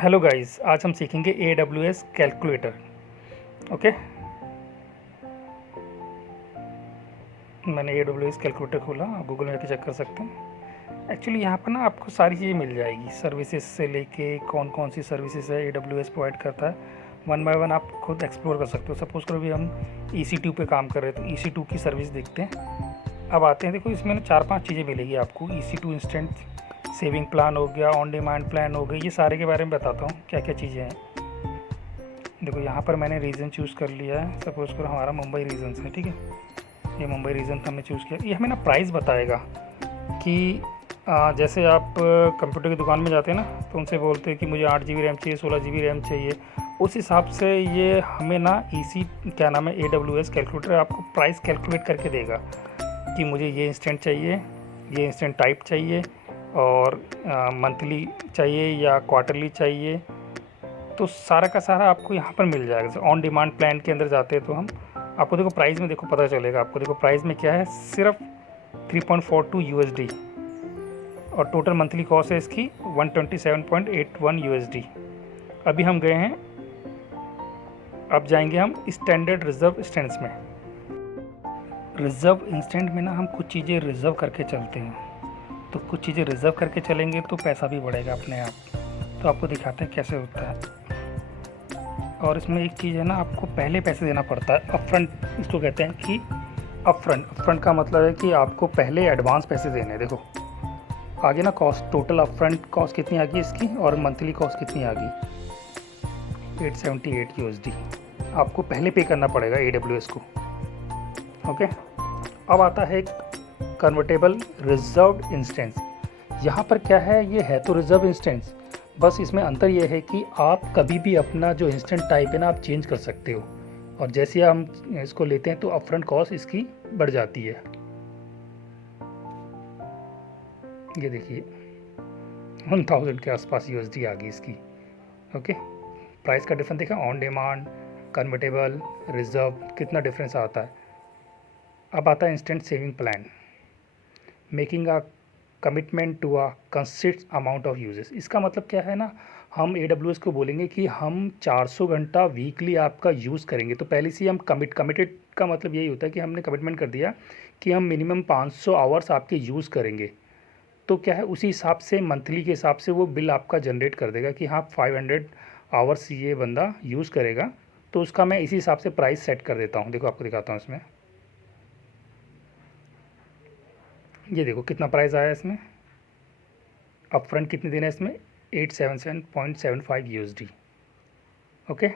Hello guys, आज हम सीखेंगे AWS कैलकुलेटर। ओके, मैंने AWS कैलकुलेटर खोला। आप गूगल में जाके चेक कर सकते हैं। एक्चुअली यहाँ पर ना आपको सारी चीज़ें मिल जाएगी, सर्विसेज से लेके कौन कौन सी सर्विसेज है AWS प्रोवाइड करता है। वन बाय वन आप खुद एक्सप्लोर कर सकते हो। सपोज़ करो भी हम EC2 पे काम कर रहे हैं तो EC2 की सर्विस देखते हैं। अब आते हैं, देखो इसमें ना 4-5 चीज़ें मिलेगी आपको। EC2 इंस्टेंट सेविंग प्लान हो गया, ऑन डिमांड प्लान हो गई, ये सारे के बारे में बताता हूँ क्या क्या चीज़ें हैं। देखो यहाँ पर मैंने रीजन चूज़ कर लिया है। सपोज़ करो हमारा मुंबई रीजन है, ठीक है। ये मुंबई रीजन हमने चूज़ किया। ये हमें ना प्राइस बताएगा कि जैसे आप कंप्यूटर की दुकान में जाते हैं ना, तो उनसे बोलते हैं कि मुझे 8 GB रैम चाहिए, 16 GB रैम चाहिए। उस हिसाब से ये हमें ना क्या नाम है, AWS कैलकुलेटर आपको प्राइस कैलकुलेट करके देगा कि मुझे ये इंस्टेंट चाहिए, ये इंस्टेंट टाइप चाहिए, और मंथली चाहिए या क्वार्टरली चाहिए। तो सारा का सारा आपको यहाँ पर मिल जाएगा। जैसे ऑन डिमांड प्लान के अंदर जाते हैं तो हम आपको देखो प्राइस में देखो पता चलेगा। आपको देखो प्राइस में क्या है, सिर्फ 3.42 USD, और टोटल मंथली कॉस्ट है इसकी 127.81 USD। अभी हम गए हैं, अब जाएंगे हम स्टैंडर्ड रिजर्व इंस्टेंट्स में। रिजर्व इंस्टेंट में ना हम कुछ चीज़ें रिजर्व करके चलते हैं, तो कुछ चीज़ें रिजर्व करके चलेंगे तो पैसा भी बढ़ेगा अपने आप। तो आपको दिखाते हैं कैसे होता है। और इसमें एक चीज़ है ना, आपको पहले पैसे देना पड़ता है। अपफ्रंट इसको कहते हैं कि अपफ्रंट का मतलब है कि आपको पहले एडवांस पैसे देने हैं। देखो आगे ना कॉस्ट, टोटल अपफ्रंट कॉस्ट कितनी आ गई इसकी, और मंथली कॉस्ट कितनी आ गई 878 USD। आपको पहले पे करना पड़ेगा AWS को। ओके, अब आता है कन्वर्टेबल रिजर्व्ड इंस्टेंस। यहाँ पर क्या है, ये है तो रिजर्व इंस्टेंस, बस इसमें अंतर ये है कि आप कभी भी अपना जो इंस्टेंट टाइप है ना आप चेंज कर सकते हो, और जैसे हम इसको लेते हैं तो अपफ्रंट कॉस्ट इसकी बढ़ जाती है। ये देखिए 1000 के आसपास USD आ गई इसकी। ओके, प्राइस का डिफरेंस देखा, ऑन डिमांड, कन्वर्टेबल, रिजर्व, कितना डिफरेंस आता है। अब आता है instant saving plan, making a commitment to a consist amount of uses. इसका मतलब क्या है ना, हम AWS को बोलेंगे कि हम 400 घंटा वीकली आपका यूज़ करेंगे। तो पहले से ही हम कमिटेड का मतलब यही होता है कि हमने कमिटमेंट कर दिया कि हम मिनिमम 500 आवर्स आपके यूज़ करेंगे। तो क्या है, उसी हिसाब से मंथली के हिसाब से वो बिल आपका जनरेट कर देगा कि हाँ 500 आवर्स ये बंदा यूज़ करेगा। तो उसका मैं इसी हिसाब से प्राइस सेट कर देता हूँ। देखो आपको दिखाता हूँ इसमें, ये देखो कितना प्राइस आया इसमें। अपफ्रंट कितने देना है इसमें, 877.75 USD। ओके,